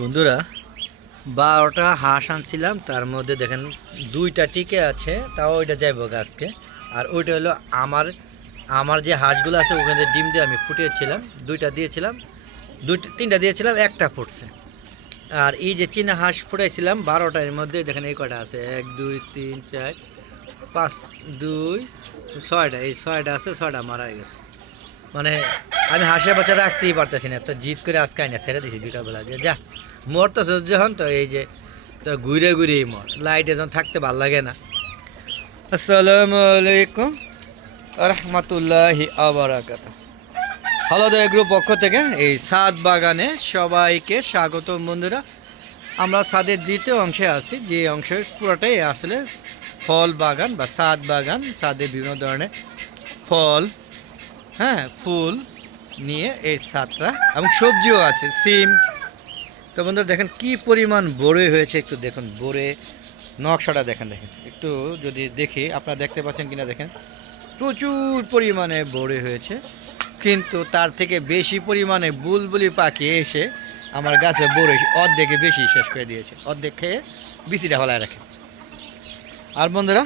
বন্ধুরা 12টা হাঁস আনছিলাম, তার মধ্যে দেখেন 2টা টিকে আছে, তাও ওইটা যাইব গাছকে। আর ওইটা হলো আমার আমার যে হাঁসগুলো আছে ওখানে ডিম দিয়ে আমি ফুটিয়েছিলাম, 2টা দিয়েছিলাম, 3টা দিয়েছিলাম, একটা ফুটছে। আর এই যে চীনা হাঁস ফুটাইছিলাম 12টার মধ্যে দেখেন এই কটা আছে, 1 2 3 4 5 2 6টা, এই 6টা আছে, 6টা মারা গেছে। মানে আমি হাঁসের বাচ্চা রাখতেই পারতেছি না, তো জিদ করে আজকে আইনা ছেড়ে দিছি বিকালবেলা, যে যা মোর তো সহ্য হন, তো এই যে তো ঘুরে ঘুরে মোর লাইটে যখন থাকতে ভাল লাগে না। আসসালামু আলাইকুম রহমতুল্লাহি আবারাকাত। হলদয় গ্রুপ পক্ষ থেকে এই ছাদ বাগানে সবাইকে স্বাগত। বন্ধুরা, আমরা ছাদের দ্বিতীয় অংশে আছি, যে অংশের পুরোটাই আসলে ফল বাগান বা ছাদ বাগান। ছাদে বিভিন্ন ধরনের ফল, ফুল নিয়ে এই ছাদটা, এবং সবজিও আছে, সিম। তো বন্ধুরা দেখেন কি পরিমাণ বড়ই হয়েছে, একটু দেখুন বড়ে নকশাটা দেখেন একটু, যদি দেখি আপনারা দেখতে পাচ্ছেন কিনা দেখেন, প্রচুর পরিমাণে বড়ই হয়েছে। কিন্তু তার থেকে বেশি পরিমাণে বুলবুলি পাখি এসে আমার গাছে বড়ই অর্ধেকে বেশি শেষ করে দিয়েছে, অর্ধেক খেয়ে বিচিটা ফলায় রাখে। আর বন্ধুরা,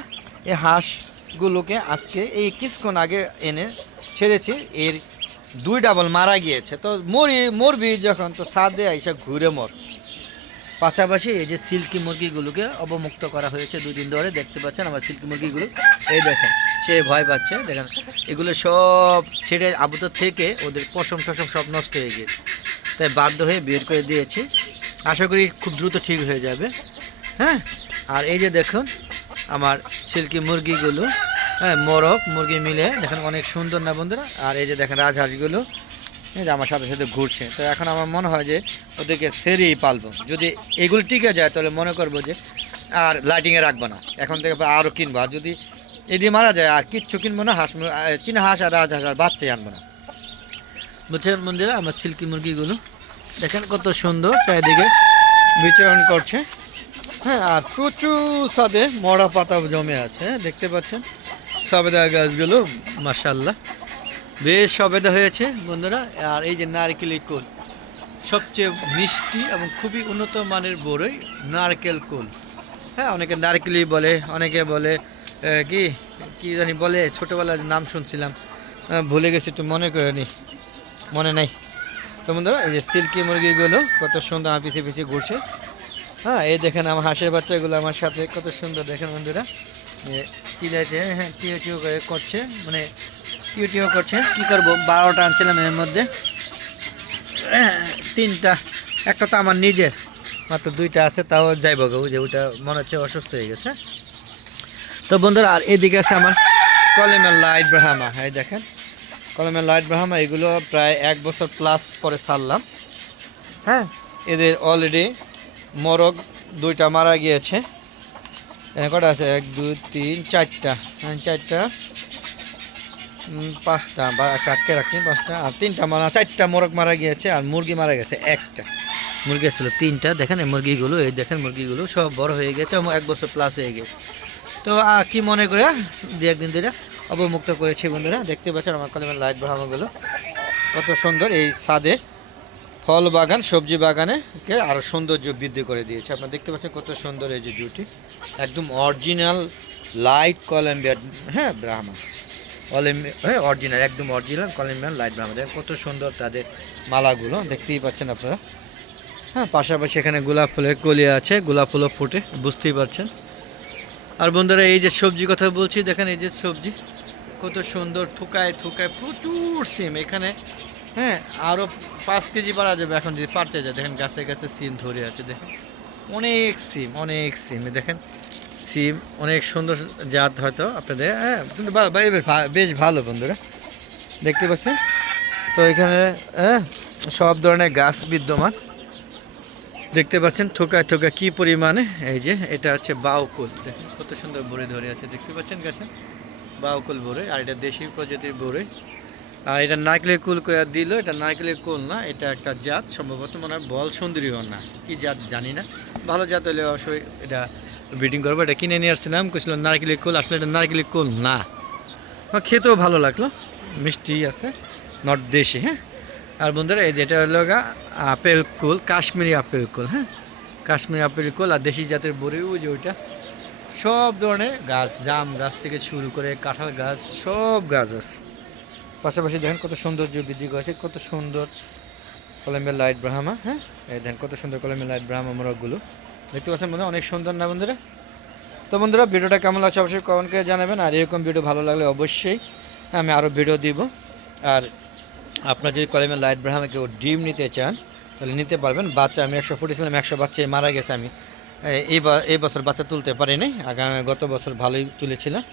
এই হাঁসগুলোকে আজকে এই কিছুক্ষণ আগে এনে ছেড়েছি, এর 2 ডাবল মারা গিয়েছে। তো মরবি যখন, তো ছাদে আইসা ঘুরে মর। পাশাপাশি এই যে সিল্কি মুরগিগুলোকে অবমুক্ত করা হয়েছে 2 দিন ধরে, দেখতে পাচ্ছেন আমার সিল্কি মুরগিগুলো, এই দেখেন সে ভয় পাচ্ছে, দেখেন এগুলো সব ছেড়ে আবদ্ধ থেকে ওদের পশম টসম সব নষ্ট হয়ে গিয়েছে, তাই বাধ্য হয়ে বের করে দিয়েছি। আশা করি খুব দ্রুত ঠিক হয়ে যাবে। আর এই যে দেখুন আমার সিল্কি মুরগিগুলো, মোরগ মুরগি মিলে দেখেন অনেক সুন্দর না বন্ধুরা। আর এই যে দেখেন রাজহাঁসগুলো এই যে আমার সাথে সাথে ঘুরছে। তো এখন আমার মনে হয় যে ওদেরকে সেরেই পালবো, যদি এগুলো টিকে যায় তাহলে মনে করবো যে আর লাইটিংয়ে রাখবো না, এখন থেকে আরও কিনবো। আর যদি এদি মারা যায় আর কিচ্ছু কিনবো না, চীনা হাঁস আর রাজহাঁস আর বাচ্চাই আনবো না, বুঝছেন বন্ধুরা। আমার সিল্কি মুরগিগুলো দেখেন কত সুন্দর চারিদিকে বিচরণ করছে। আর প্রচুর ছাদে মরা পাতা জমে আছে, দেখতে পাচ্ছেন সবেদা গাছগুলো মাশাআল্লাহ বেশ সবেদা হয়েছে বন্ধুরা। আর এই যে নারকেলি কুল, সবচেয়ে মিষ্টি এবং খুবই উন্নত মানের বড়ই নারকেল কুল। অনেকে নারকেলি বলে, অনেকে বলে কি কি জানি বলে, ছোটোবেলার নাম শুনছিলাম, ভুলে গেছি, একটু মনে নেই। তো বন্ধুরা এই যে সিল্কি মুরগিগুলো কত সুন্দর আমার পিছিয়ে পিছিয়ে ঘুরছে। এই দেখেন আমার হাঁসের বাচ্চাগুলো আমার সাথে কত সুন্দর, দেখেন বন্ধুরা চিলাইছে, টিও টিও করে করছে, মানে টিও টিও করছে। কী করবো, 12টা আনছিলাম, এর মধ্যে 3টা, একটা তো আমার নিজের, মাত্র 2টা আছে, তাও যাইব গো, যে ওইটা মনে হচ্ছে অসুস্থ হয়ে গেছে। তো বন্ধুরা আর এদিকে আছে আমার কলমের লাইট ব্রাহ্মা, এই দেখেন কলমের লাইট ব্রাহ্মা, এগুলো প্রায় 1 বছর প্লাস পরে ছাড়লাম। এদের অলরেডি মোরগ 2টা মারা গিয়েছে। কটা আছে, 1 2 3 4টা, 5টা বা কাটকে রাখি 5টা, আর 3টা 4টা মোরগ মারা গিয়েছে। আর মুরগি মারা গেছে একটা, মুরগি ছিল 3টা। দেখেন এই মুরগিগুলো, এই দেখেন মুরগিগুলো সব বড় হয়ে গেছে এবং 1 বছর প্লাস হয়ে গেছে। তো কি মনে করে 2-1 দিন ধরে অবমুক্ত করেছি বন্ধুরা। দেখতে পাচ্ছেন আমার কলমের লাইট ব্রাহ্মগুলো কত সুন্দর, এই ছাদে ফল বাগান সবজি বাগানে কে আরও সৌন্দর্য বৃদ্ধি করে দিয়েছে। আপনারা দেখতে পাচ্ছেন কত সুন্দর এই যে জুটি, একদম original light Columbia Brahma, original, একদম অরিজিনাল কলম্বিয়ান লাইট ব্রাহ্মা। দেখেন কত সুন্দর তাদের মালাগুলো, দেখতেই পাচ্ছেন আপনারা। পাশাপাশি এখানে গোলাপ ফুলের কলি আছে, গোলাপ ফুলও ফুটে, বুঝতেই পারছেন। আর বন্ধুরা এই যে সবজি কথা বলছি, দেখেন এই যে সবজি কত সুন্দর, থুকায় থুকায় প্রচুর সিম এখানে। আরও 5 কেজি পারা যাবে এখন যদি পারতে যায়। দেখেন গাছে গাছে সিম ধরে আছে, দেখেন অনেক সিম, দেখেন সিম অনেক সুন্দর জাত, হয়তো আপনাদের কিন্তু বেশ ভালো বন্ধুরা, দেখতে পাচ্ছেন। তো এখানে সব ধরনের গাছ বিদ্যমান, দেখতে পাচ্ছেন থোকা থোকা কি পরিমাণে। এই যে এটা হচ্ছে বাউকুল, দেখেন কত সুন্দর বড়ি ধরে আছে, দেখতে পাচ্ছেন গাছে বাউকুল বড়ই। আর এটা দেশি প্রজাতির বড়ই। আর এটা নারকেলের কুল করে দিল, এটা নারকেলের কুল না, এটা একটা জাত, সম্ভবত মনে হয় বল সুন্দরীও না, কি জাত জানি না। ভালো জাত হলে অবশ্যই এটা ব্রিডিং করবো। এটা কিনে নিয়ে আসছিলাম, কইছিল নারকেলের কুল, আসলে এটা নারকেলের কুল না। খেতেও ভালো লাগলো, মিষ্টি আছে, নট দেশি। আর বন্ধুরা এই যেটা হলো আপেল কুল, কাশ্মীরি আপেল কুল, হ্যাঁ কাশ্মীরি আপেল কুল। আর দেশি জাতের বড়িও যে ওইটা, সব ধরনের গাছ, জাম গাছ থেকে শুরু করে কাঁঠাল গাছ, সব গাছ আছে। পাশাপাশি দেখেন কত সৌন্দর্য বৃদ্ধি করেছে, কত সুন্দর কলমের লাইট ব্রাহ্মা। হ্যাঁ এই দেখেন কত সুন্দর কলমের লাইট ব্রাহ্মা মোরগগুলো দেখতে পাচ্ছেন বন্ধুরা, অনেক সুন্দর না বন্ধুরা? তো বন্ধুরা ভিডিওটা কেমন লাগছে অবশ্যই কমেন্ট করে জানাবেন। আর এরকম ভিডিও ভালো লাগলে অবশ্যই আমি আরও ভিডিও দিব। আর আপনার যদি কলমের লাইট ব্রাহ্মা কেউ ডিম নিতে চান তাহলে নিতে পারবেন। বাচ্চা আমি 100 ফুটেছিলাম, 100 বাচ্চাই মারা গেছে। আমি এই বছর বাচ্চা তুলতে পারিনি, গত বছর ভালোই তুলেছিলাম।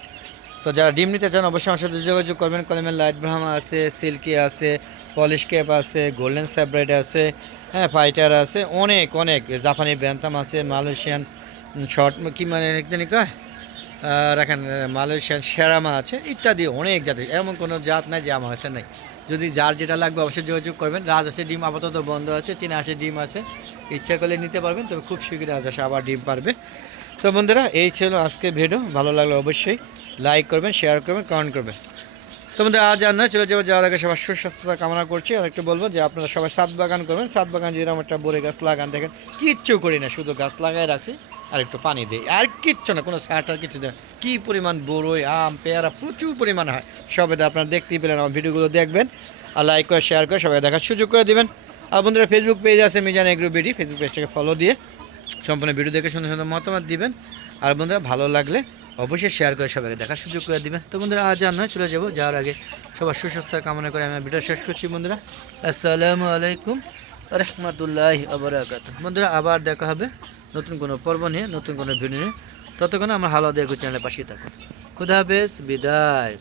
তো যারা ডিম নিতে চান অবশ্যই আমার সাথে যোগাযোগ করবেন। কলমের লাইট ব্রাহ্মা আছে, সিল্কি আছে, পলিশ ক্যাপ আছে, গোল্ডেন স্যাব্রাইড আছে, হ্যাঁ ফাইটার আছে, অনেক অনেক জাপানি ব্যান্তাম আছে, মালয়েশিয়ান শর্ট কি মানে কয় রাখেন, মালয়েশিয়ান সেরামা আছে, ইত্যাদি অনেক জাতি, এমন কোনো জাত নাই যে আমার কাছে নাই। যদি যার যেটা লাগবে অবশ্যই যোগাযোগ করবেন। রাজহাঁসের ডিম আপাতত বন্ধ আছে, চীনা হাঁসের ডিম আছে, ইচ্ছা করলে নিতে পারবেন, তবে খুব শীঘ্রই রাজহাঁস আবার ডিম পারবে। তো বন্ধুরা এই ছিল আজকে ভিডিও, ভালো লাগলে অবশ্যই লাইক করবেন, শেয়ার করবেন, কমেন্ট করবেন। তো বন্ধুরা আজ আর নয়, চলে যাবো, যাওয়ার আগে সবার সুস্বাস্থ্যতা কামনা করছি। আর একটু বলবো যে আপনারা সবাই ছাদ বাগান করবেন। ছাদ বাগান যেরকম একটা বড়ে গাছ লাগান, দেখেন কিচ্ছু করি না, শুধু গাছ লাগাই রাখছি আর একটু পানি দিই, আর কিচ্ছু না, কোনো সার টার কিছু দেয়। কী পরিমাণ বড়ই, আম, পেয়ারা প্রচুর পরিমাণ হয়। সবাই আপনারা দেখতেই পেলেন, আমার ভিডিওগুলো দেখবেন আর লাইক করে শেয়ার করে সবাই দেখার সুযোগ করে দেবেন। আর বন্ধুরা ফেসবুক পেজ আছে মিজান এগ্রো বিডি, ফেসবুক পেজটাকে ফলো দিয়ে সম্পূর্ণ ভিডিও দেখে সুন্দর সুন্দর মতামত দিবেন। আর বন্ধুরা ভালো লাগলে অবশ্যই শেয়ার করে সবাইকে দেখার সুযোগ করে দিবেন। তো বন্ধুরা আজ আর নয়, চলে যাবো, যাওয়ার আগে সবার সুস্বাস্থ্য কামনা করে আমি ভিডিও শেষ করছি বন্ধুরা। আসসালামু আলাইকুম রহমতুল্লাহি ওয়া বারাকাতুহু। বন্ধুরা আবার দেখা হবে নতুন কোনো পর্ব নিয়ে, নতুন কোনো ভিডিও নিয়ে। ততক্ষণে আমার হালাদা এগ্রো চ্যানেলের পাশেই থাকুন। খুদা হাফেজ, বিদায়।